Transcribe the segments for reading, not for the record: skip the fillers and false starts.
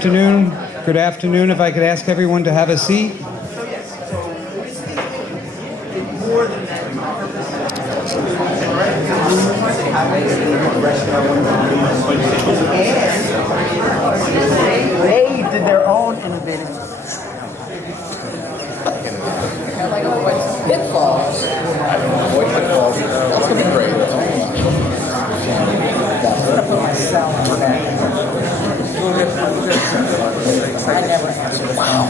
afternoon. Good afternoon. If I could ask everyone to have a seat. They did their own innovative pitfalls. Avoid pitfalls. That's gonna be great. I never answered. Wow.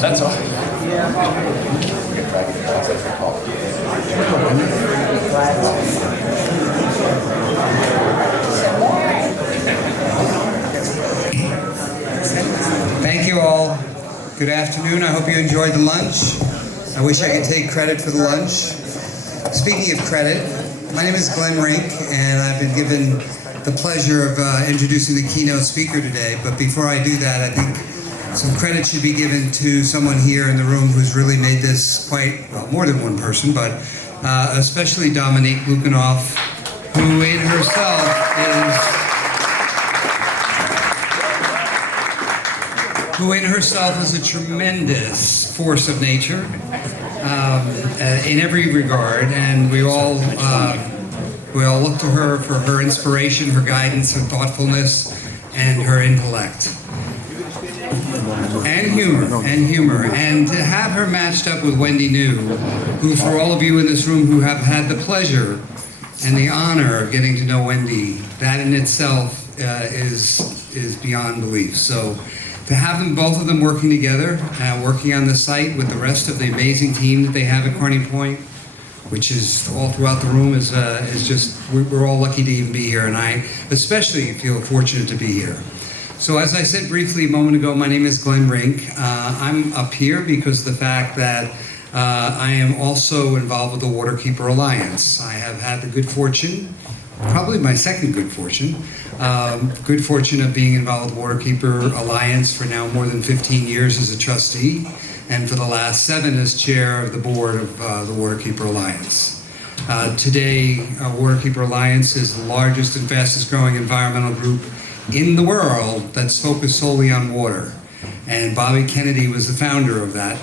That's all. Thank you all. Good afternoon. I hope you enjoyed the lunch. I wish I could take credit for the lunch. Speaking of credit, my name is Glenn Rink, and I've been given the pleasure of introducing the keynote speaker today. But before I do that, I think some credit should be given to someone here in the room who's really made this quite, well, more than one person, but especially Dominique Lukanoff, who in herself is a tremendous force of nature in every regard, and we all look to her for her inspiration, her guidance, her thoughtfulness, and her intellect. And humor. And to have her matched up with Wendy Neu, who, for all of you in this room who have had the pleasure and the honor of getting to know Wendy, that in itself is beyond belief. So to have them, both of them working together, working on the site with the rest of the amazing team that they have at Kearny Point, which is all throughout the room, is just, we're all lucky to even be here, and I especially feel fortunate to be here. So as I said briefly a moment ago, my name is Glenn Rink. I'm up here because of the fact that I am also involved with the Waterkeeper Alliance. I have had the good fortune, probably my second good fortune of being involved with Waterkeeper Alliance for now more than 15 years as a trustee, and for the last 7 as chair of the board of the Waterkeeper Alliance. Today, Waterkeeper Alliance is the largest and fastest growing environmental group in the world that's focused solely on water. And Bobby Kennedy was the founder of that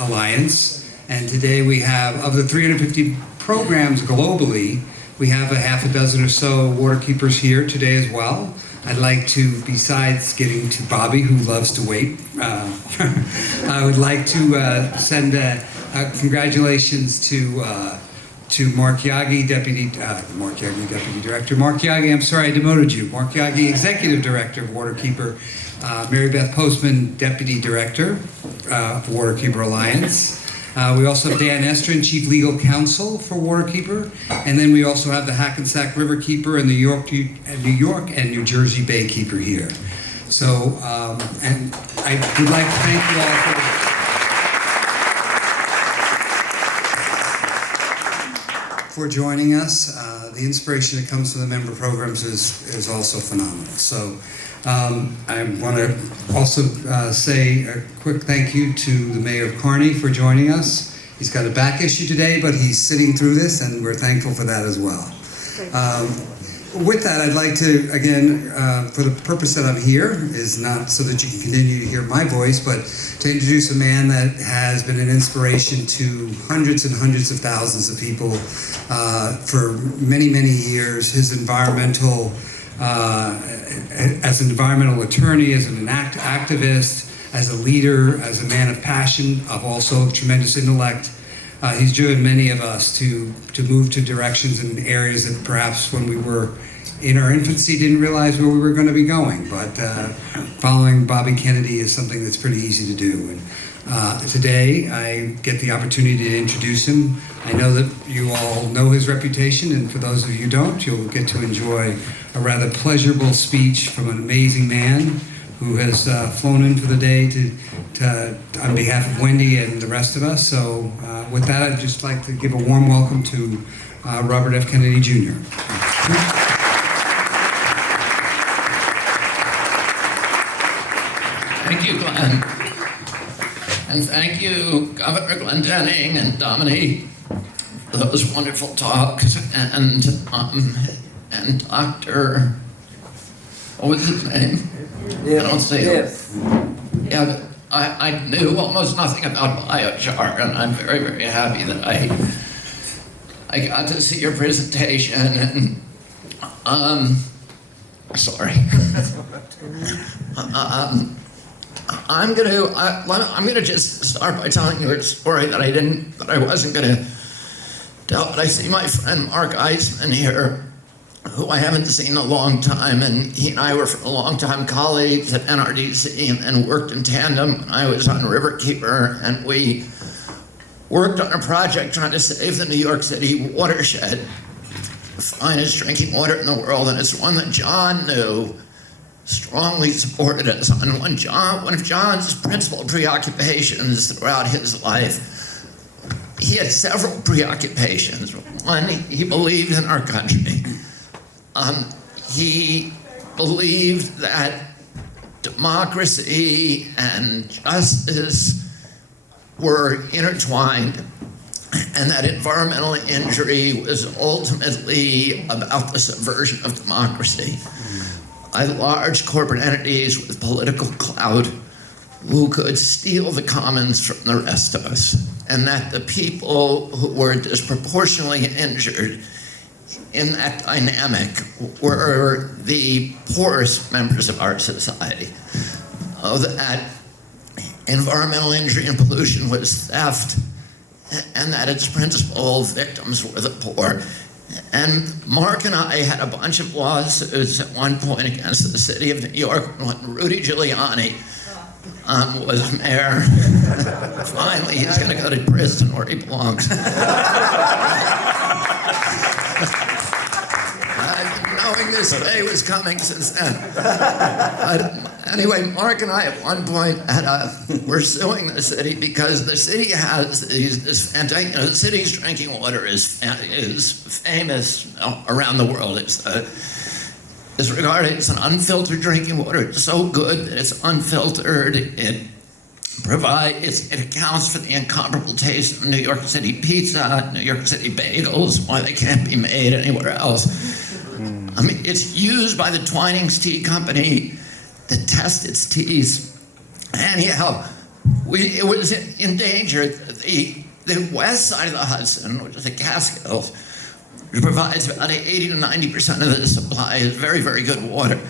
alliance. And today we have, of the 350 programs globally, we have a half a dozen or so waterkeepers here today as well. I'd like to, besides getting to Bobby, who loves to wait, I would like to send congratulations to Mark Yagi, Deputy Director. Mark Yagi, I'm sorry I demoted you. Mark Yagi, Executive Director of Waterkeeper. Mary Beth Postman, Deputy Director of Waterkeeper Alliance. We also have Dan Estrin, Chief Legal Counsel for Waterkeeper. And then we also have the Hackensack Riverkeeper and the New York and New Jersey Baykeeper here. So, and I would like to thank you all for joining us. The inspiration that comes from the member programs is also phenomenal. So I want to also say a quick thank you to the Mayor of Kearny for joining us. He's got a back issue today, but he's sitting through this, and we're thankful for that as well. With that, I'd like to, again, for the purpose that I'm here, is not so that you can continue to hear my voice, but to introduce a man that has been an inspiration to hundreds and hundreds of thousands of people for many, many years. His environmental, as an environmental attorney, as an activist, as a leader, as a man of passion, of also tremendous intellect. He's driven many of us to move to directions and areas that perhaps when we were in our infancy didn't realize where we were going to be going. But following Bobby Kennedy is something that's pretty easy to do. And today I get the opportunity to introduce him. I know that you all know his reputation, and for those of you who don't, you'll get to enjoy a rather pleasurable speech from an amazing man who has flown in for the day on behalf of Wendy and the rest of us. So with that, I'd just like to give a warm welcome to Robert F. Kennedy Jr. Thank you, Glenn. And thank you, Governor Glendening and Dominique, for those wonderful talks. And and Dr. What was his name? I don't see him. Yeah, but I knew almost nothing about biochar, and I'm very, very happy that I got to see your presentation. And sorry. I'm gonna just start by telling you a story that I wasn't gonna tell. But I see my friend Mark Eisman here, who I haven't seen in a long time, and he and I were for a long time colleagues at NRDC and worked in tandem when I was on Riverkeeper, and we worked on a project trying to save the New York City watershed, the finest drinking water in the world, and it's one that John Neu strongly supported us on. One of John's principal preoccupations throughout his life, he had several preoccupations. One, he believed in our country. He believed that democracy and justice were intertwined, and that environmental injury was ultimately about the subversion of democracy by large corporate entities with political clout who could steal the commons from the rest of us, and that the people who were disproportionately injured in that dynamic were the poorest members of our society. That environmental injury and pollution was theft, and that its principal victims were the poor. And Mark and I had a bunch of lawsuits at one point against the city of New York when Rudy Giuliani was mayor. Finally, he's going to go to prison where he belongs. Knowing this day was coming since then. Anyway, Mark and I at one point were suing the city because the city has this fantastic, the city's drinking water is famous around the world. It's regarded as an unfiltered drinking water. It's so good that it's unfiltered. It accounts for the incomparable taste of New York City pizza, New York City bagels, why they can't be made anywhere else. I mean, it's used by the Twinings Tea Company to test its teas. Anyhow, it was in danger. The west side of the Hudson, which is the Catskills, which provides about 80 to 90% of the supply, is very, very good water.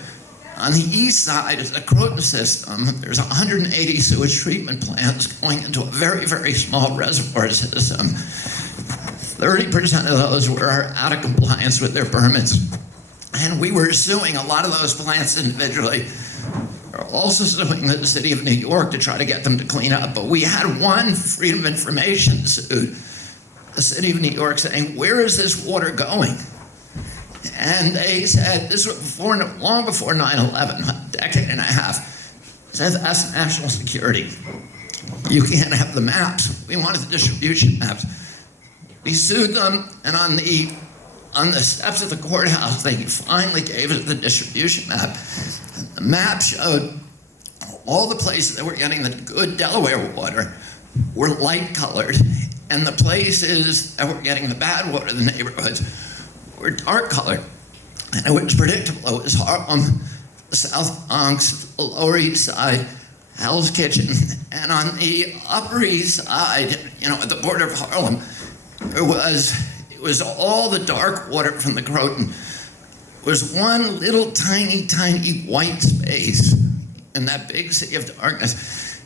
On the east side is the Croton system. There's 180 sewage treatment plants going into a very, very small reservoir system. 30% of those were out of compliance with their permits. And we were suing a lot of those plants individually. We're also suing the city of New York to try to get them to clean up. But we had one Freedom of Information suit, the city of New York, saying, where is this water going? And they said, this was long before 9/11, a decade and a half, said that's national security. You can't have the maps. We wanted the distribution maps. We sued them, and on the steps of the courthouse, they finally gave us the distribution map. The map showed all the places that were getting the good Delaware water were light colored, and the places that were getting the bad water, the neighborhoods, were dark colored. And it was predictable. It was Harlem, the South Bronx, the Lower East Side, Hell's Kitchen, and on the Upper East Side, at the border of Harlem, it was all the dark water from the Croton. It was one little tiny, tiny white space in that big sea of darkness.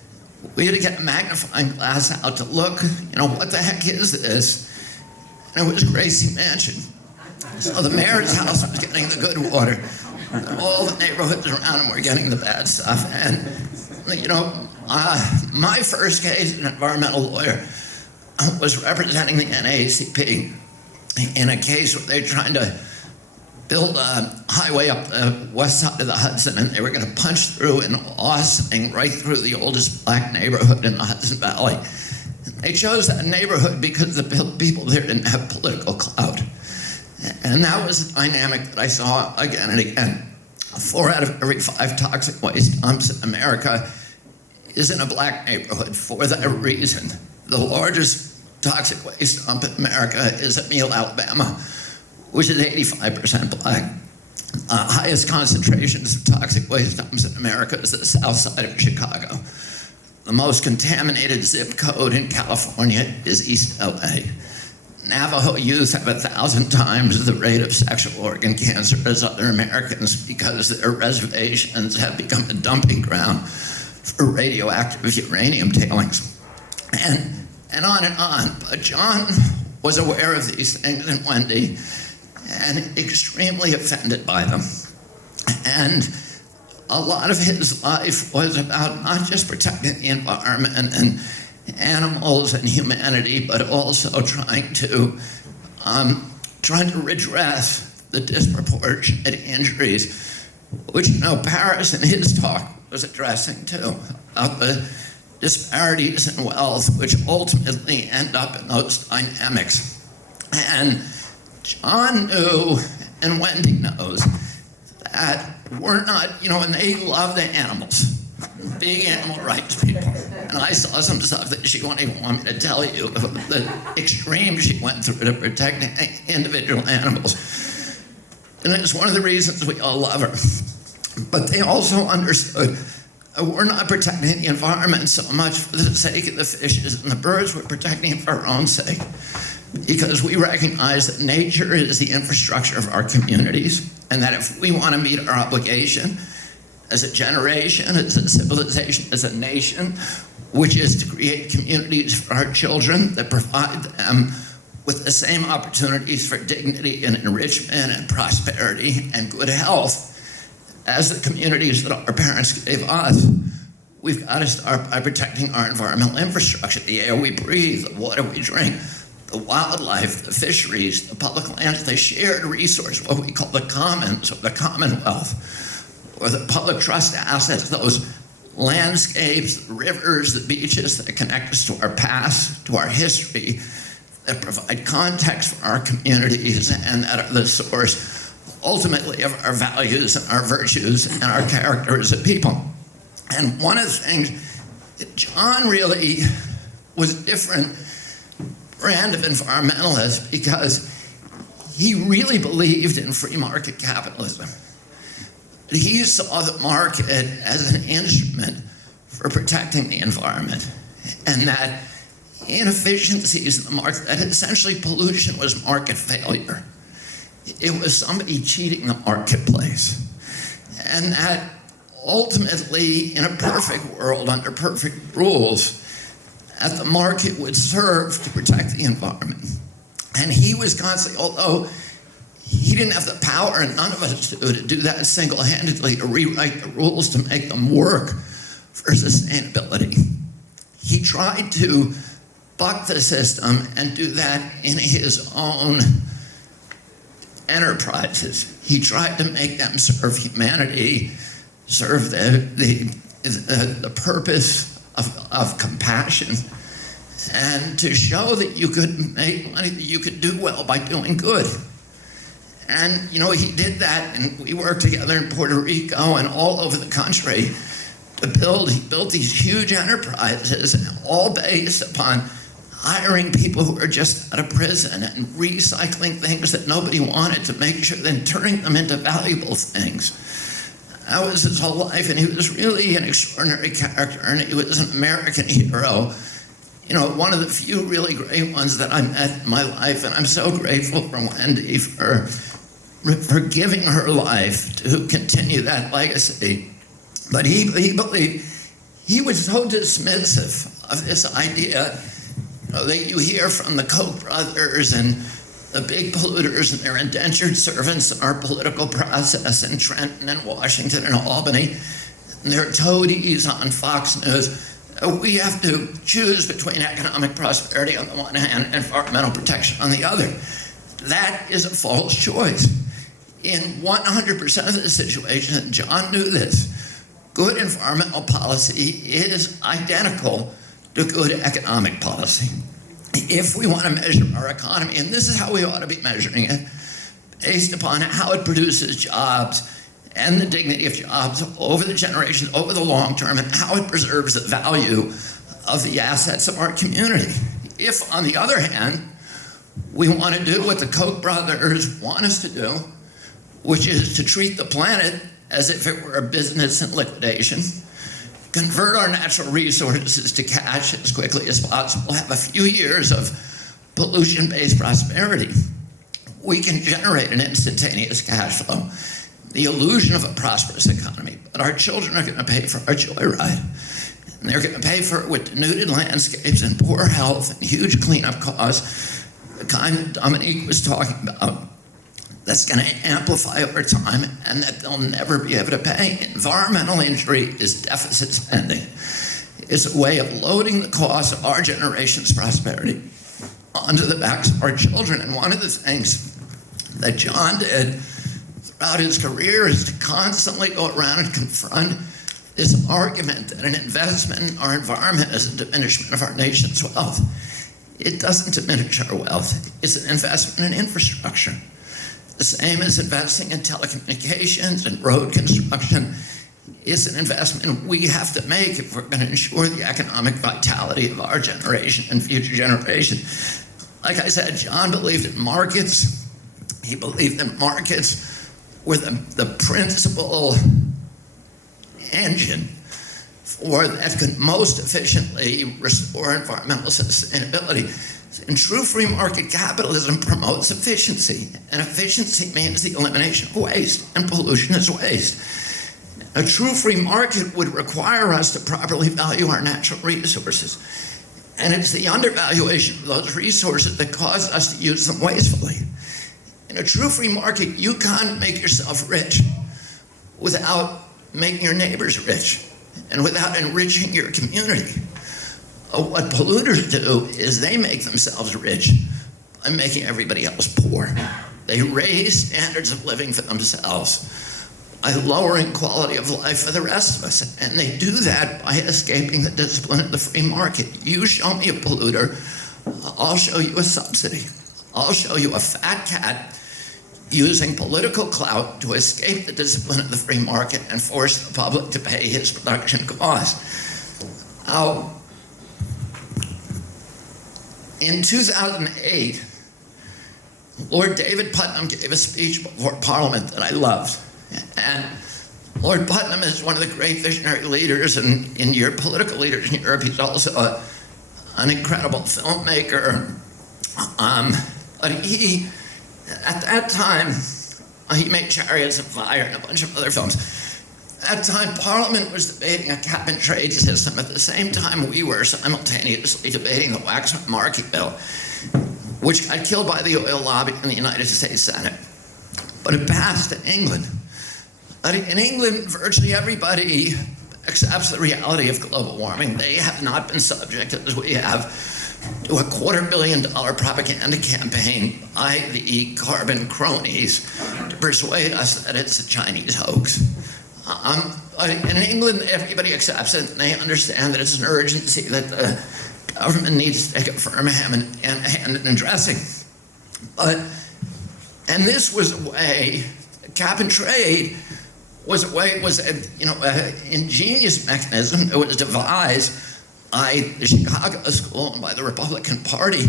We had to get a magnifying glass out to look, what the heck is this? And it was Gracie Mansion. So the mayor's house was getting the good water. And all the neighborhoods around him were getting the bad stuff. And, my first case as an environmental lawyer was representing the NAACP in a case where they were trying to build a highway up the west side of the Hudson, and they were going to punch through an Austin right through the oldest black neighborhood in the Hudson Valley. And they chose that neighborhood because the people there didn't have political clout. And that was the dynamic that I saw again and again. 4 out of every 5 toxic waste dumps in America is in a black neighborhood for that reason. The largest toxic waste dump in America is at Mele, Alabama, which is 85% black. Highest concentrations of toxic waste dumps in America is the south side of Chicago. The most contaminated zip code in California is East LA. Navajo youth have 1,000 times the rate of sexual organ cancer as other Americans because their reservations have become a dumping ground for radioactive uranium tailings. And on and on. But John was aware of these things, and Wendy, and extremely offended by them. And a lot of his life was about not just protecting the environment and animals and humanity, but also trying to redress the disproportionate injuries, which, Paris in his talk was addressing too, of the disparities in wealth, which ultimately end up in those dynamics. And John knew, and Wendy knows, that we're not, and they love the animals, big animal rights people. And I saw some stuff that she won't even want me to tell you, the extreme she went through to protect individual animals. And it's one of the reasons we all love her. But they also understood we're not protecting the environment so much for the sake of the fishes and the birds, we're protecting it for our own sake. Because we recognize that nature is the infrastructure of our communities, and that if we want to meet our obligation as a generation, as a civilization, as a nation, which is to create communities for our children that provide them with the same opportunities for dignity and enrichment and prosperity and good health as the communities that our parents gave us, we've got to start by protecting our environmental infrastructure, the air we breathe, the water we drink, the wildlife, the fisheries, the public lands, the shared resource, what we call the commons or the commonwealth, or the public trust assets, those landscapes, the rivers, the beaches that connect us to our past, to our history, that provide context for our communities and that are the source, ultimately, of our values and our virtues and our character as a people. And one of the things that John really was different brand of environmentalist because he really believed in free market capitalism. He saw the market as an instrument for protecting the environment, and that inefficiencies in the market, that essentially pollution was market failure. It was somebody cheating the marketplace. And that ultimately, in a perfect world, under perfect rules, that the market would serve to protect the environment. And he was constantly, although he didn't have the power, and none of us do, to do that single-handedly, to rewrite the rules to make them work for sustainability. He tried to buck the system and do that in his own enterprises. He tried to make them serve humanity, serve the purpose of compassion, and to show that you could make money, that you could do well by doing good. And he did that, and we worked together in Puerto Rico and all over the country to he built these huge enterprises, all based upon hiring people who are just out of prison and recycling things that nobody wanted to make sure, then turning them into valuable things. That was his whole life, and he was really an extraordinary character, and he was an American hero. One of the few really great ones that I met in my life, and I'm so grateful for Wendy for giving her life to continue that legacy. But he believed, he was so dismissive of this idea that you hear from the Koch brothers and the big polluters and their indentured servants in our political process in Trenton and Washington and Albany, and their toadies on Fox News. We have to choose between economic prosperity on the one hand and environmental protection on the other. That is a false choice. In 100% of the situation, and John knew this, good environmental policy is identical to good economic policy. If we want to measure our economy, and this is how we ought to be measuring it, based upon how it produces jobs and the dignity of jobs over the generations, over the long term, and how it preserves the value of the assets of our community. If, on the other hand, We want to do what the Koch brothers want us to do, which is to treat the planet as if it were a business in liquidation, convert our natural resources to cash as quickly as possible, have a few years of pollution-based prosperity. We can generate an instantaneous cash flow, the illusion of a prosperous economy, but our children are going to pay for our joyride. And they're going to pay for it with denuded landscapes and poor health and huge cleanup costs, the kind that Dominique was talking about, that's going to amplify over time and that they'll never be able to pay. Environmental injury is deficit spending. It's a way of loading the cost of our generation's prosperity onto the backs of our children. And one of the things that John did throughout his career is to constantly go around and confront this argument that an investment in our environment is a diminishment of our nation's wealth. It doesn't diminish our wealth. It's an investment in infrastructure. The same as investing in telecommunications and road construction is an investment we have to make if we're going to ensure the economic vitality of our generation and future generations. Like I said, John believed in markets. He believed in markets were the principal engine for that could most efficiently restore environmental sustainability. And true free market capitalism promotes efficiency, and efficiency means the elimination of waste, and pollution is waste. A true free market would require us to properly value our natural resources, and it's the undervaluation of those resources that cause us to use them wastefully. In a true free market, you can't make yourself rich without making your neighbors rich and without enriching your community. What polluters do is they make themselves rich by making everybody else poor. They raise standards of living for themselves by lowering quality of life for the rest of us. And they do that by escaping the discipline of the free market. You show me a polluter, I'll show you a subsidy. I'll show you a fat cat using political clout to escape the discipline of the free market and force the public to pay his production costs. Now, in 2008, Lord David Putnam gave a speech before Parliament that I loved. And Lord Putnam is one of the great visionary leaders in your political leaders in Europe. He's also an incredible filmmaker. But he, at that time, he made Chariots of Fire and a bunch of other films. At the time, Parliament was debating a cap and trade system. At the same time, we were simultaneously debating the Waxman Markey Bill, which got killed by the oil lobby in the United States Senate. But it passed in England. In England, virtually everybody accepts the reality of global warming. They have not been subject, as we have, to a $250 million propaganda campaign by the carbon cronies to persuade us that it's a Chinese hoax. In England, everybody accepts it, and they understand that it's an urgency that the government needs to take a firm hand in addressing. And this was a way, cap and trade was an ingenious mechanism that was devised by the Chicago School and by the Republican Party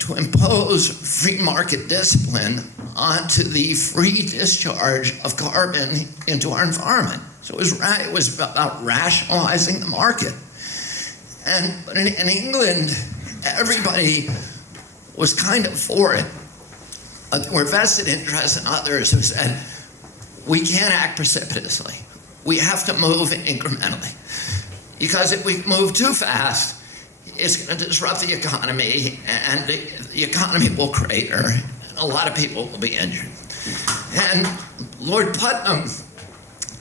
to impose free market discipline onto the free discharge of carbon into our environment. So it was about rationalizing the market. But in England, everybody was kind of for it. There were vested interests in others who said, we can't act precipitously. We have to move incrementally. Because if we move too fast, it's going to disrupt the economy, and the economy will crater, and a lot of people will be injured. And Lord Putnam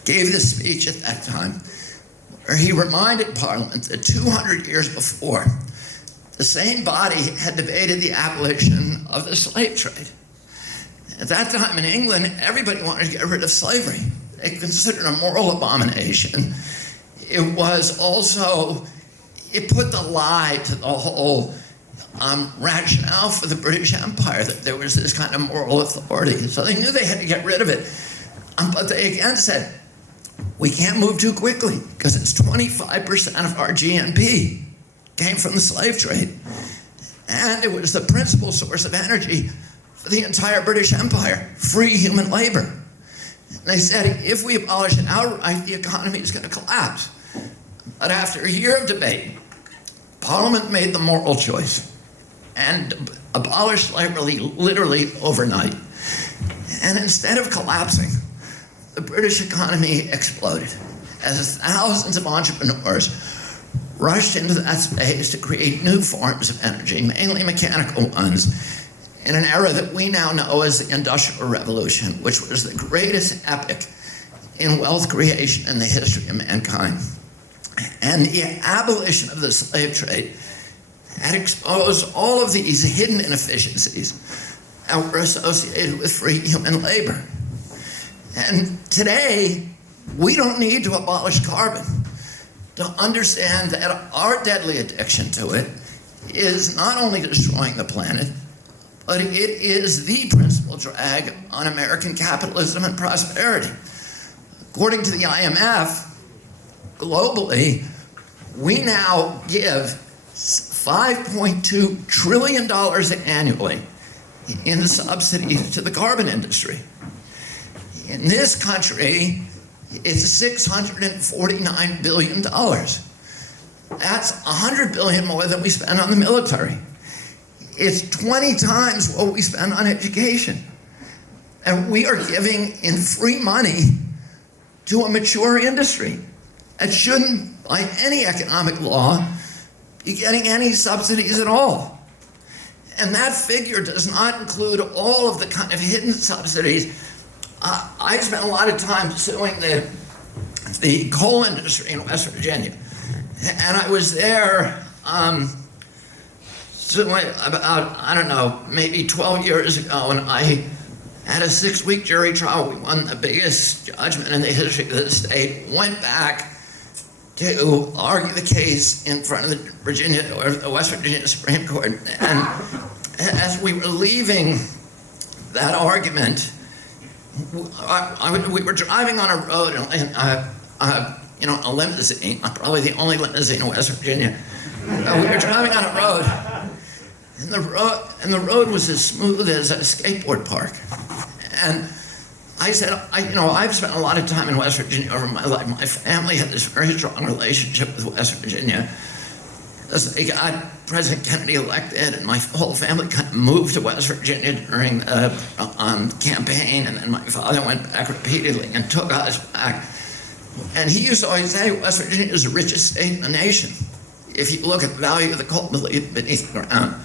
gave this speech at that time, where he reminded Parliament that 200 years before, the same body had debated the abolition of the slave trade. At that time in England, everybody wanted to get rid of slavery. They considered it a moral abomination. It was also, it put the lie to the whole rationale for the British Empire, that there was this kind of moral authority. So they knew they had to get rid of it. But they again said, we can't move too quickly, because it's 25% of our GNP came from the slave trade. And and it was the principal source of energy for the entire British Empire, free human labor. And they said, if we abolish it outright, the economy is going to collapse. But after a year of debate, Parliament made the moral choice and abolished slavery literally overnight. And instead of collapsing, the British economy exploded as thousands of entrepreneurs rushed into that space to create new forms of energy, mainly mechanical ones, in an era that we now know as the Industrial Revolution, which was the greatest epic in wealth creation in the history of mankind. And the abolition of the slave trade had exposed all of these hidden inefficiencies that were associated with free human labor. And today, we don't need to abolish carbon to understand that our deadly addiction to it is not only destroying the planet, but it is the principal drag on American capitalism and prosperity. According to the IMF, globally, we now give $5.2 trillion annually in subsidies to the carbon industry. In this country, it's $649 billion. That's $100 billion more than we spend on the military. It's 20 times what we spend on education. And we are giving in free money to a mature industry that shouldn't, by any economic law, be getting any subsidies at all. And that figure does not include all of the kind of hidden subsidies. I spent a lot of time suing the coal industry in West Virginia. And I was there suing about, I don't know, maybe 12 years ago, and I had a 6-week jury trial. We won the biggest judgment in the history of the state, went back to argue the case in front of the West Virginia Supreme Court. And as we were leaving that argument, we were driving on a road in a limousine, probably the only limousine in West Virginia. We were driving on a road, and the road was as smooth as a skateboard park. And I said, I've spent a lot of time in West Virginia over my life. My family had this very strong relationship with West Virginia. As they got President Kennedy elected, and my whole family kind of moved to West Virginia during the campaign, and then my father went back repeatedly and took us back. And he used to always say, West Virginia is the richest state in the nation, if you look at the value of the coal beneath the ground.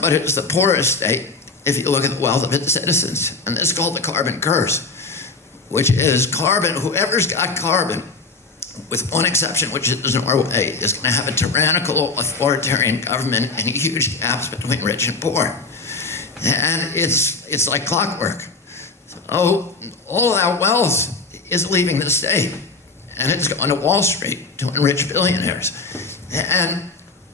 But it's the poorest state if you look at the wealth of its citizens. And this is called the carbon curse, which is carbon, whoever's got carbon, with one exception, which is Norway, is going to have a tyrannical, authoritarian government and huge gaps between rich and poor. And it's like clockwork. So all of that wealth is leaving the state, and it's going to Wall Street to enrich billionaires. And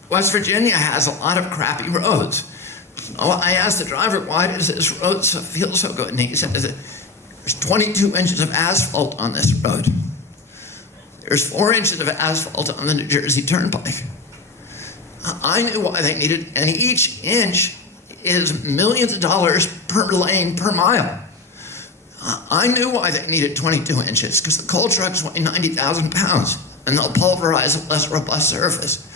West Virginia has a lot of crappy roads. So I asked the driver, why does this road feel so good? And he said, there's 22 inches of asphalt on this road. There's 4 inches of asphalt on the New Jersey Turnpike. I knew why they needed, and each inch is millions of dollars per lane per mile. I knew why they needed 22 inches, because the coal trucks weigh 90,000 pounds, and they'll pulverize a less robust surface.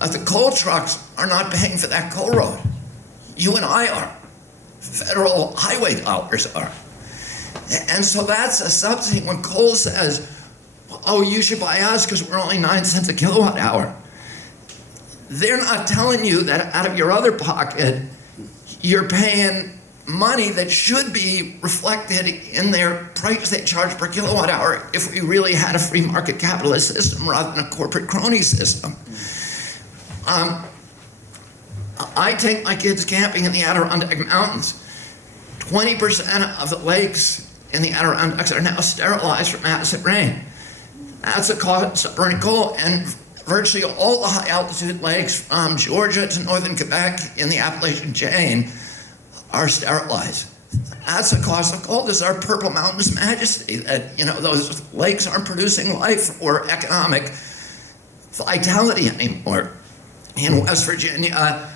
The coal trucks are not paying for that coal road. You and I are. Federal highway dollars are. And so that's a subsidy. When coal says, oh, you should buy us because we're only 9 cents a kilowatt hour, they're not telling you that out of your other pocket, you're paying money that should be reflected in their price they charge per kilowatt hour if we really had a free market capitalist system rather than a corporate crony system. I take my kids camping in the Adirondack Mountains. 20% of the lakes in the Adirondacks are now sterilized from acid rain. That's the cost of burning coal, and virtually all the high altitude lakes from Georgia to northern Quebec in the Appalachian chain are sterilized. That's the cost of coal. This is our Purple Mountains majesty, that those lakes aren't producing life or economic vitality anymore. In West Virginia,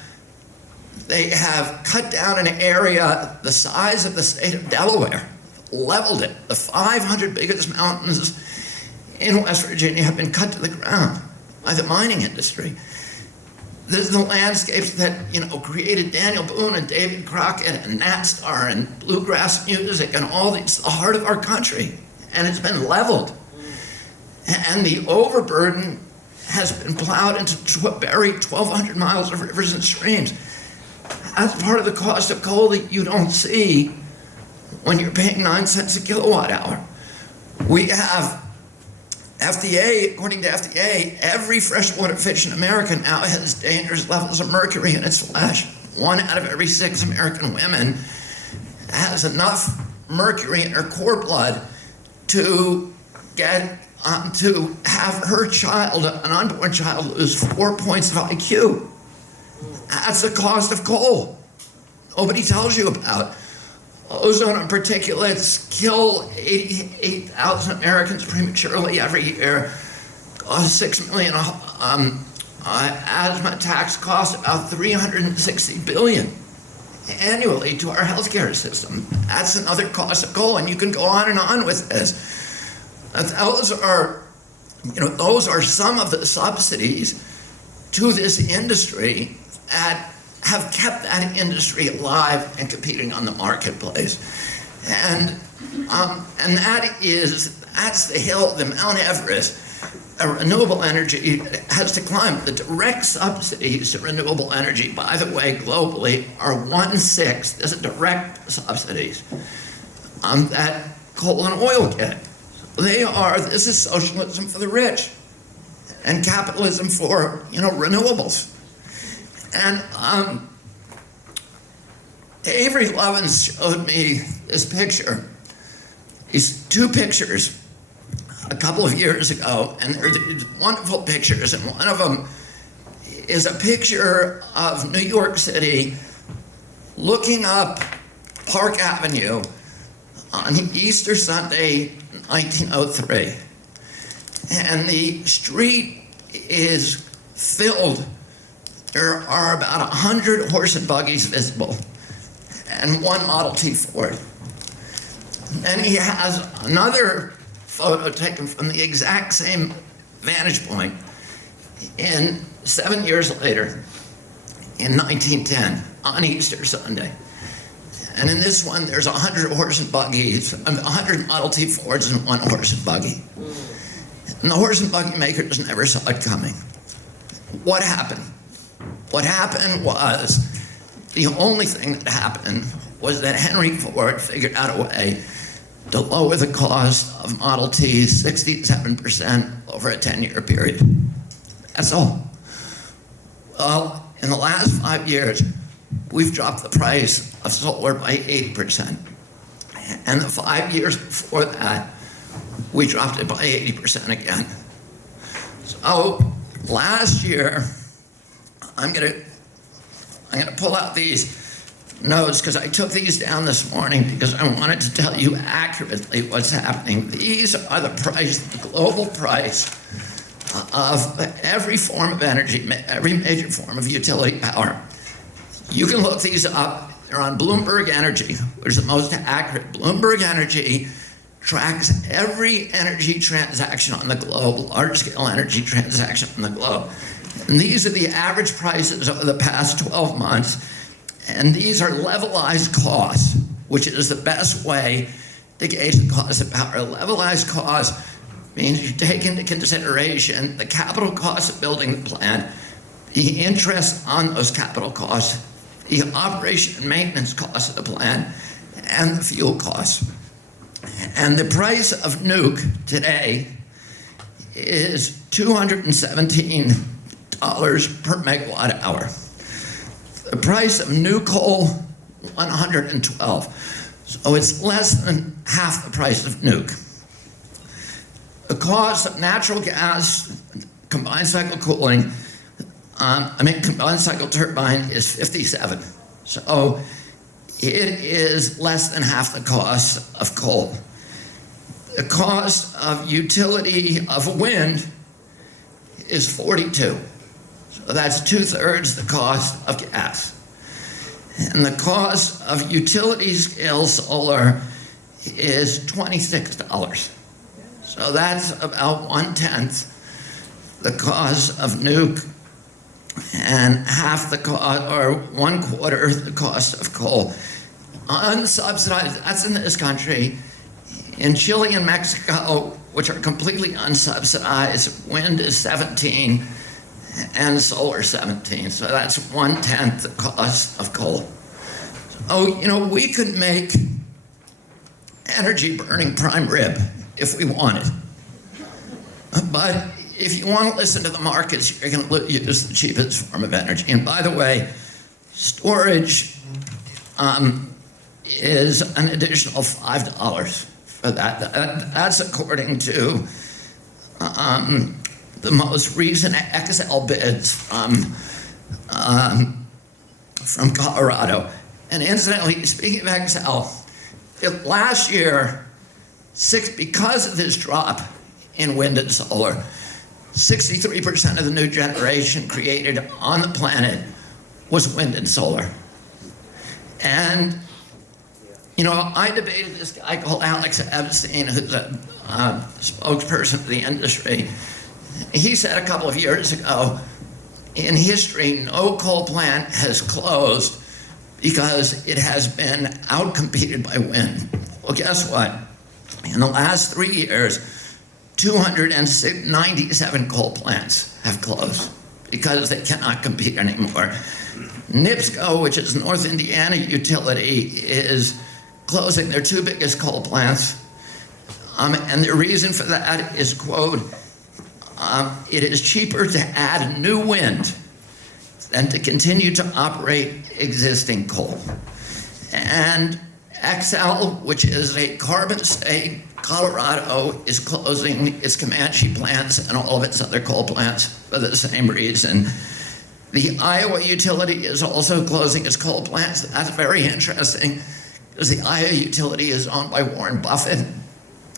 They have cut down an area the size of the state of Delaware, leveled it. The 500 biggest mountains in West Virginia have been cut to the ground by the mining industry. This is the landscapes that, created Daniel Boone and David Crockett and Nat Starr and bluegrass music and all these, the heart of our country. And it's been leveled. And the overburden has been plowed into buried 1,200 miles of rivers and streams. That's part of the cost of coal that you don't see when you're paying 9 cents a kilowatt hour. We have FDA, according to FDA, every freshwater fish in America now has dangerous levels of mercury in its flesh. 1 out of every 6 American women has enough mercury in her core blood to to have her child, an unborn child, lose 4 points of IQ. That's the cost of coal. Nobody tells you about. Ozone and particulates kill 88,000 Americans prematurely every year. Cost 6 million. Asthma attacks cost about $360 billion annually to our healthcare system. That's another cost of coal, and you can go on and on with this. Those are some of the subsidies to this industry that have kept that industry alive and competing on the marketplace. And that's the hill, the Mount Everest. Renewable energy has to climb. The direct subsidies to renewable energy, by the way, globally, are 1/6 as a direct subsidies that coal and oil get. This is socialism for the rich and capitalism for, renewables. And Avery Lovins showed me this picture, these 2 pictures a couple of years ago, and they're these wonderful pictures, and one of them is a picture of New York City looking up Park Avenue on Easter Sunday, 1903. And the street is filled. There are about 100 horse and buggies visible, and 1 Model T Ford. And he has another photo taken from the exact same vantage point 7 years later, in 1910, on Easter Sunday. And in this one, there's 100 horse and buggies, 100 Model T Fords and 1 horse and buggy. And the horse and buggy makers never saw it coming. What happened? What happened was, the only thing that happened was that Henry Ford figured out a way to lower the cost of Model Ts 67% over a 10-year period. That's all. Well, in the last 5 years, we've dropped the price of solar by 80%. And the 5 years before that, we dropped it by 80% again. So last year, I'm gonna pull out these notes because I took these down this morning because I wanted to tell you accurately what's happening. These are the global price of every form of energy, every major form of utility power. You can look these up. They're on Bloomberg Energy, which is the most accurate. Bloomberg Energy tracks every energy transaction on the globe, large-scale energy transaction on the globe. And these are the average prices over the past 12 months. And these are levelized costs, which is the best way to gauge the cost of power. Levelized cost means you take into consideration the capital costs of building the plant, the interest on those capital costs, the operation and maintenance costs of the plant, and the fuel costs. And the price of nuke today is $217 per megawatt hour. The price of new coal, $112. So it's less than half the price of nuke. The cost of natural gas, combined cycle cooling, combined cycle turbine is 57. So it is less than half the cost of coal. The cost of utility of wind is 42. So that's 2/3 the cost of gas. And the cost of utility scale solar is $26. So that's about 1/10 the cost of nuke and half the cost, or 1/4 the cost of coal. Unsubsidized, that's in this country. In Chile and Mexico, which are completely unsubsidized, wind is 17 and solar 17. So that's 1/10 the cost of coal. So, we could make energy burning prime rib if we wanted. But if you want to listen to the markets, you're going to use the cheapest form of energy. And by the way, storage is an additional $5 for that. That's according to the most recent Excel bids from Colorado. And incidentally, speaking of Excel, last year, because of this drop in wind and solar, 63% of the new generation created on the planet was wind and solar. And, I debated this guy called Alex Epstein, who's a spokesperson for the industry. He said a couple of years ago, in history, no coal plant has closed because it has been outcompeted by wind. Well, guess what? In the last 3 years, 297 coal plants have closed because they cannot compete anymore. NIPSCO, which is North Indiana Utility, is closing their 2 biggest coal plants. And the reason for that is, quote, it is cheaper to add new wind than to continue to operate existing coal. And Xcel, which is a carbon state, Colorado, is closing its Comanche plants and all of its other coal plants for the same reason. The Iowa utility is also closing its coal plants. That's very interesting because the Iowa utility is owned by Warren Buffett,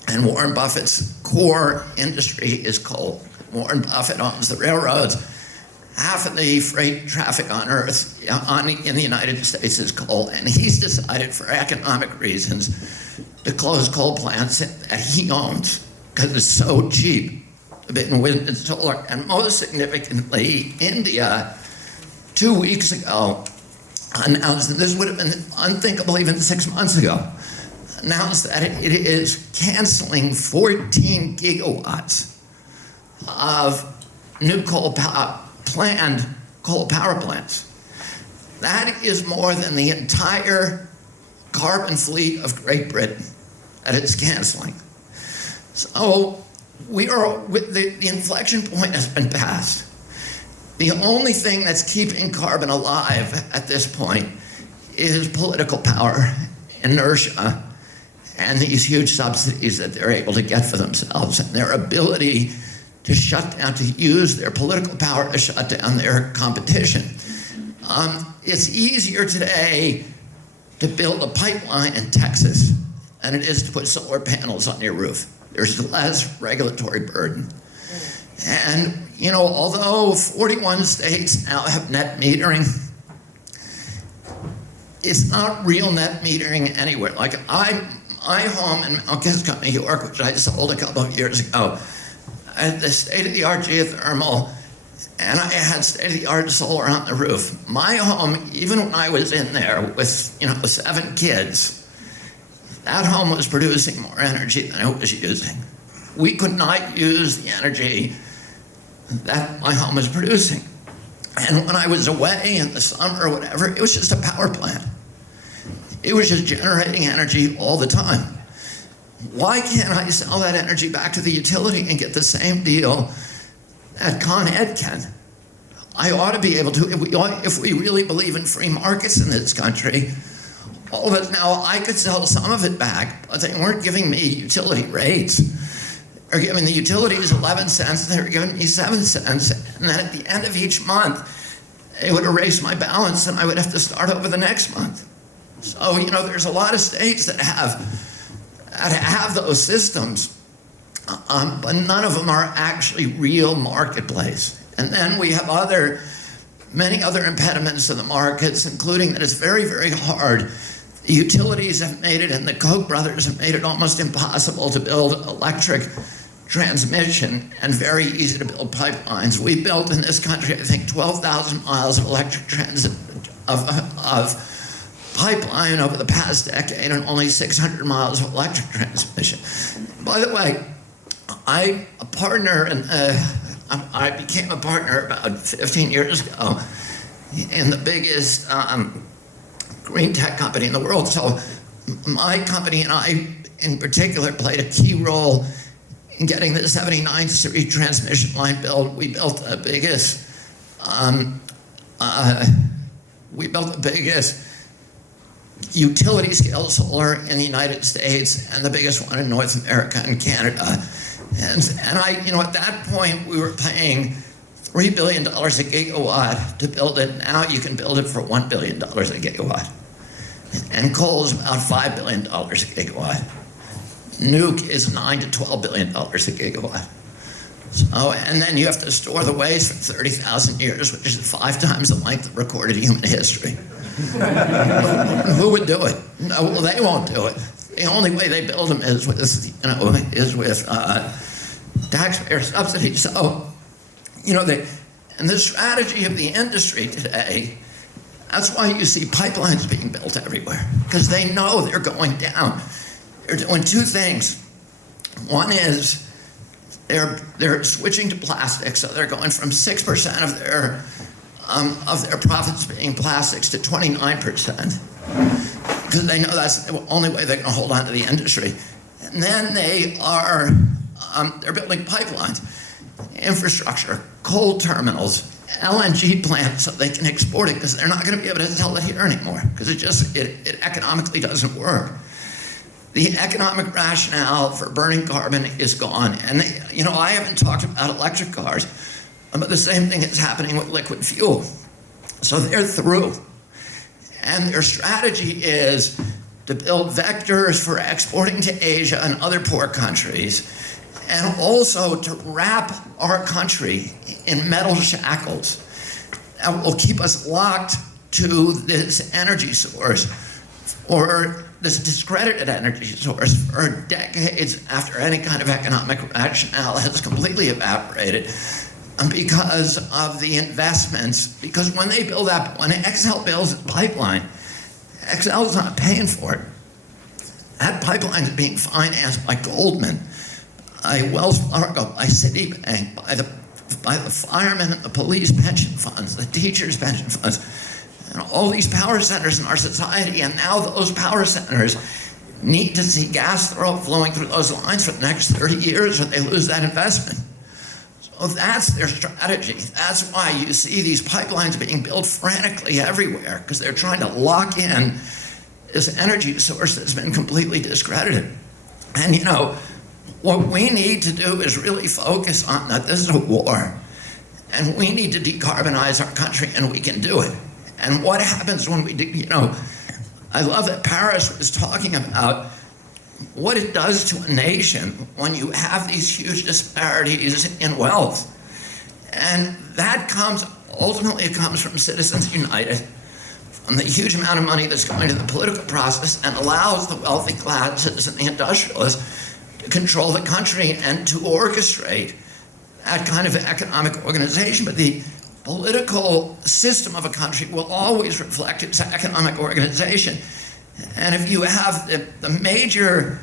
and Warren Buffett's core industry is coal. Warren Buffett owns the railroads. Half of the freight traffic on Earth in the United States is coal, and he's decided for economic reasons to close coal plants that he owns because it's so cheap to build wind and solar. And most significantly, India, 2 weeks ago, announced, and this would have been unthinkable even 6 months ago, announced that it is canceling 14 gigawatts of new planned coal power plants. That is more than the entire carbon fleet of Great Britain that it's canceling. So the inflection point has been passed. The only thing that's keeping carbon alive at this point is political power, inertia, and these huge subsidies that they're able to get for themselves, and their ability to use their political power to shut down their competition. It's easier today to build a pipeline in Texas than it is to put solar panels on your roof. There's less regulatory burden. And, although 41 states now have net metering, it's not real net metering anywhere. Like my home in Mount Kisco, New York, which I sold a couple of years ago, I had the state-of-the-art geothermal, and I had state-of-the-art solar on the roof. My home, even when I was in there with 7 kids, that home was producing more energy than it was using. We could not use the energy that my home was producing. And when I was away in the summer or whatever, it was just a power plant. It was just generating energy all the time. Why can't I sell that energy back to the utility and get the same deal that Con Ed can? I ought to be able to, if we really believe in free markets in this country. All of it now, I could sell some of it back, but they weren't giving me utility rates. They're giving the utilities 11 cents, and they were giving me 7 cents. And then at the end of each month, it would erase my balance, and I would have to start over the next month. So, there's a lot of states that have those systems, but none of them are actually real marketplace. And then we have other many other impediments to the markets, including that it's very, very hard. The utilities have made it, and the Koch brothers have made it almost impossible to build electric transmission and very easy to build pipelines. We built in this country, I think, 12,000 miles of electric transit of pipeline over the past decade, and only 600 miles of electric transmission. By the way, I became a partner about 15 years ago in the biggest green tech company in the world. So my company and I, in particular, played a key role in getting the 79th Street transmission line built. We built the biggest utility scale solar in the United States, and the biggest one in North America and Canada. And I, at that point, we were paying $3 billion a gigawatt to build it. Now you can build it for $1 billion a gigawatt. And coal is about $5 billion a gigawatt. Nuke is $9 to $12 billion a gigawatt. So, and then you have to store the waste for 30,000 years, which is 5 times the length of recorded human history. Who would do it? No, well, they won't do it. The only way they build them is with, taxpayer subsidies. So, and the strategy of the industry today, that's why you see pipelines being built everywhere, because they know they're going down. They're doing 2 things. One is they're switching to plastic, so they're going from 6% of their profits being plastics to 29%, because they know that's the only way they're going to hold on to the industry. And then they're building pipelines, infrastructure, coal terminals, LNG plants, so they can export it, because they're not going to be able to sell it here anymore, because it economically doesn't work. The economic rationale for burning carbon is gone. And I haven't talked about electric cars, but the same thing is happening with liquid fuel. So they're through. And their strategy is to build vectors for exporting to Asia and other poor countries, and also to wrap our country in metal shackles that will keep us locked to this energy source, or this discredited energy source, for decades after any kind of economic rationale has completely evaporated because of the investments. Because when they build that, when Excel builds a pipeline, Excel is not paying for it. That pipeline is being financed by Goldman, by Wells Fargo, by Citibank, by the firemen and the police pension funds, the teachers' pension funds, and all these power centers in our society. And now those power centers need to see gas flowing through those lines for the next 30 years, or they lose that investment. So that's their strategy. That's why you see these pipelines being built frantically everywhere, because they're trying to lock in this energy source that's been completely discredited. And what we need to do is really focus on that. This is a war, and we need to decarbonize our country, and we can do it. And what happens when we do, I love that Paris was talking about what it does to a nation when you have these huge disparities in wealth. And that ultimately it comes from Citizens United, from the huge amount of money that's going to the political process, and allows the wealthy classes and the industrialists to control the country and to orchestrate that kind of economic organization. But the political system of a country will always reflect its economic organization. And if you have the major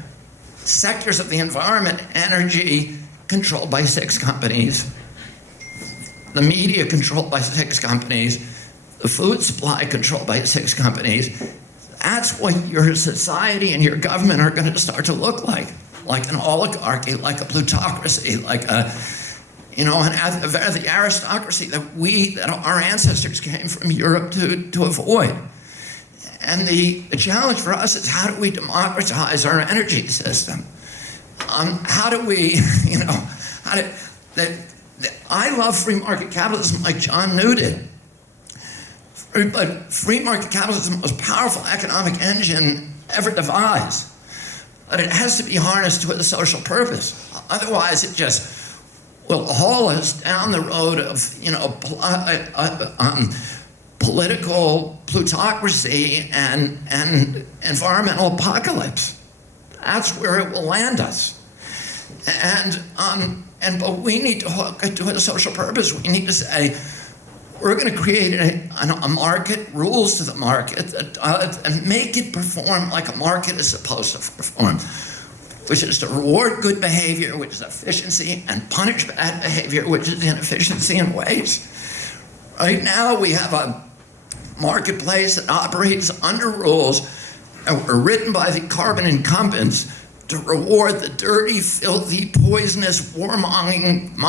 sectors of the environment, energy controlled by 6 companies, the media controlled by 6 companies, the food supply controlled by 6 companies, that's what your society and your government are going to start to look like an oligarchy, like a plutocracy, like the aristocracy that our ancestors came from Europe to avoid. And the challenge for us is, how do we democratize our energy system? How do we, I love free market capitalism like John Neu did. But free market capitalism is the most powerful economic engine ever devised. But it has to be harnessed to a social purpose. Otherwise, it just will haul us down the road of, political plutocracy and environmental apocalypse. That's where it will land us. But we need to hook it to a social purpose. We need to say, we're going to create a market, rules to the market, and make it perform like a market is supposed to perform, which is to reward good behavior, which is efficiency, and punish bad behavior, which is inefficiency and waste. Right now, we have a marketplace that operates under rules that were written by the carbon incumbents to reward the dirty, filthy, poisonous, warmongering,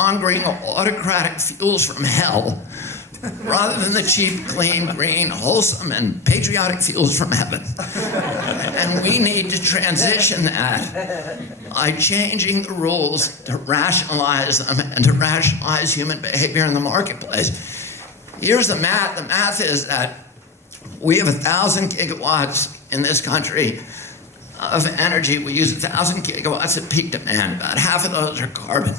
autocratic fuels from hell, rather than the cheap, clean, green, wholesome, and patriotic fuels from heaven. And we need to transition that by changing the rules to rationalize them and to rationalize human behavior in the marketplace. Here's the math. The math is that we have 1,000 gigawatts in this country of energy. We use 1,000 gigawatts at peak demand. About half of those are carbon.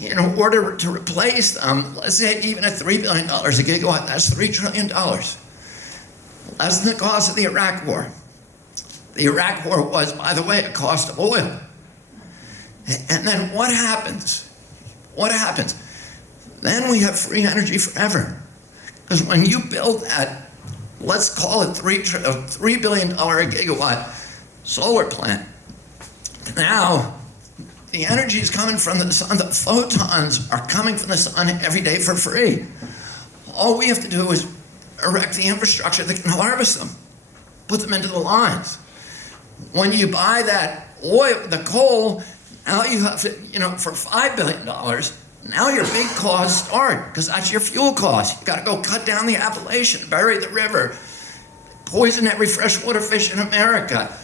In order to replace them, let's say even at $3 billion a gigawatt, that's $3 trillion. Less than the cost of the Iraq War. The Iraq War was, by the way, a cost of oil. And then what happens? What happens? Then we have free energy forever. Because when you build that, let's call it $3 billion a gigawatt solar plant, now the energy is coming from the sun. The photons are coming from the sun every day for free. All we have to do is erect the infrastructure that can harvest them, put them into the lines. When you buy that oil, the coal, now you have to, for $5 billion, now your big costs start, because that's your fuel cost. You got to go cut down the Appalachian, bury the river, poison every freshwater fish in America.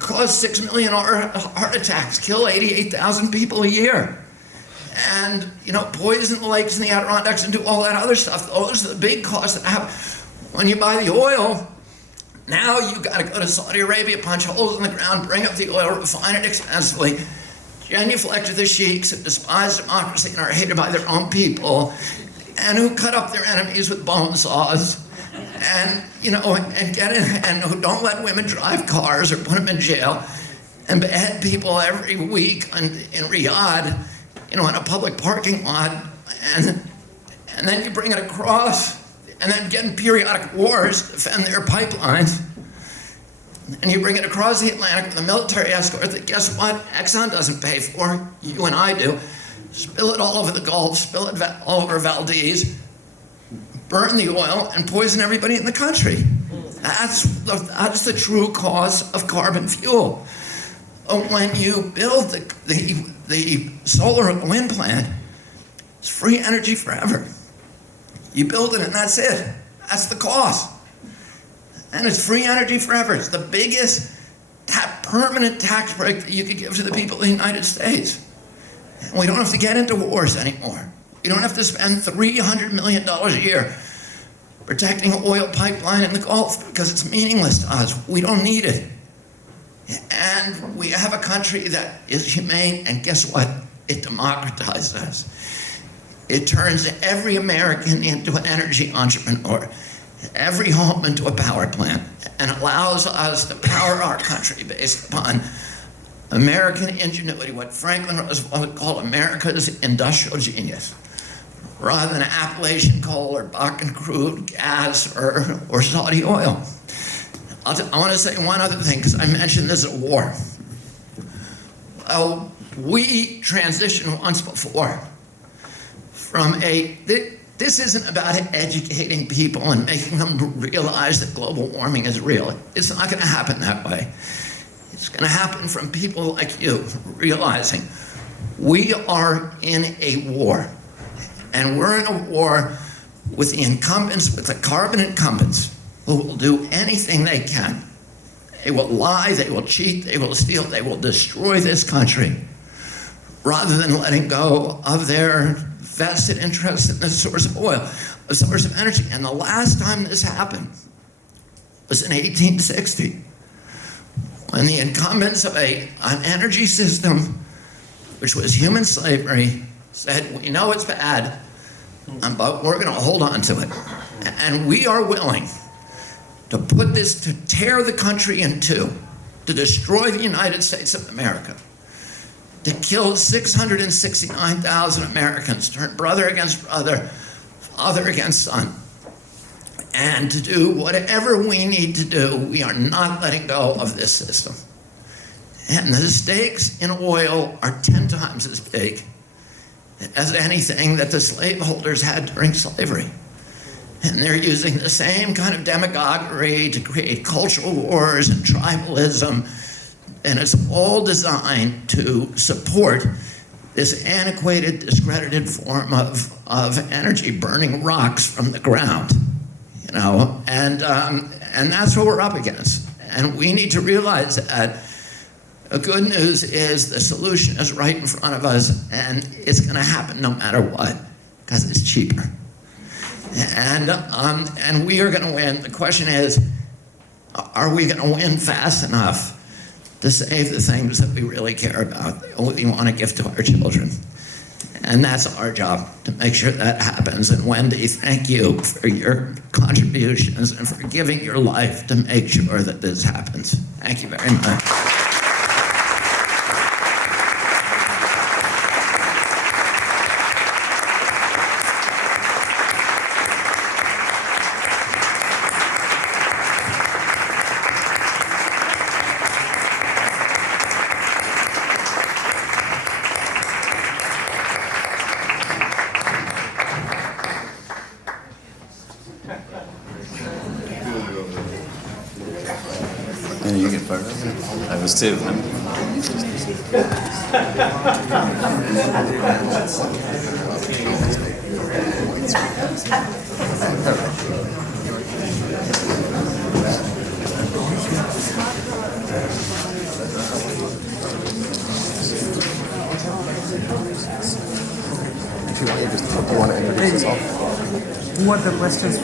Cause 6 million heart attacks, kill 88,000 people a year. And, poison the lakes in the Adirondacks and do all that other stuff. Those are the big costs that happen. When you buy the oil, now you got to go to Saudi Arabia, punch holes in the ground, bring up the oil, refine it expensively, genuflect to the sheiks who despise democracy and are hated by their own people, and who cut up their enemies with bone saws. And and who don't let women drive cars or put them in jail, and behead people every week in Riyadh, in a public parking lot, and then you bring it across, and then get in periodic wars to defend their pipelines, and you bring it across the Atlantic with a military escort that, guess what, Exxon doesn't pay for, you and I do. Spill it all over the Gulf, spill it all over Valdez, burn the oil, and poison everybody in the country. That's the true cause of carbon fuel. When you build the solar and wind plant, it's free energy forever. You build it and that's it. That's the cost. And it's free energy forever. It's the biggest permanent tax break that you could give to the people of the United States. And we don't have to get into wars anymore. You don't have to spend $300 million a year protecting an oil pipeline in the Gulf because it's meaningless to us. We don't need it. And we have a country that is humane, and guess what? It democratizes us. It turns every American into an energy entrepreneur, every home into a power plant, and allows us to power our country based upon American ingenuity, what Franklin Roosevelt would call America's industrial genius, rather than Appalachian coal or Bakken crude, gas, or Saudi oil. I want to say one other thing, because I mentioned this at war. Well, we transitioned once before from this isn't about educating people and making them realize that global warming is real. It's not going to happen that way. It's going to happen from people like you realizing we are in a war. And we're in a war with the incumbents, with the carbon incumbents, who will do anything they can. They will lie, they will cheat, they will steal, they will destroy this country, rather than letting go of their vested interest in the source of oil, a source of energy. And the last time this happened was in 1860, when the incumbents of an energy system which was human slavery, said, we know it's bad, but we're going to hold on to it. And we are willing to put this, to tear the country in two, to destroy the United States of America, to kill 669,000 Americans, turn brother against brother, father against son, and to do whatever we need to do. We are not letting go of this system. And the stakes in oil are 10 times as big as anything that the slaveholders had during slavery. And they're using the same kind of demagoguery to create cultural wars and tribalism. And it's all designed to support this antiquated, discredited form of energy, burning rocks from the ground, you know? And that's what we're up against. And we need to realize that the good news is the solution is right in front of us, and it's going to happen no matter what, because it's cheaper. And we are going to win. The question is, are we going to win fast enough to save the things that we really care about, that we want to give to our children? And that's our job, to make sure that happens. And Wendy, thank you for your contributions and for giving your life to make sure that this happens. Thank you very much. Yeah, you get photos. I was too. Who are the questions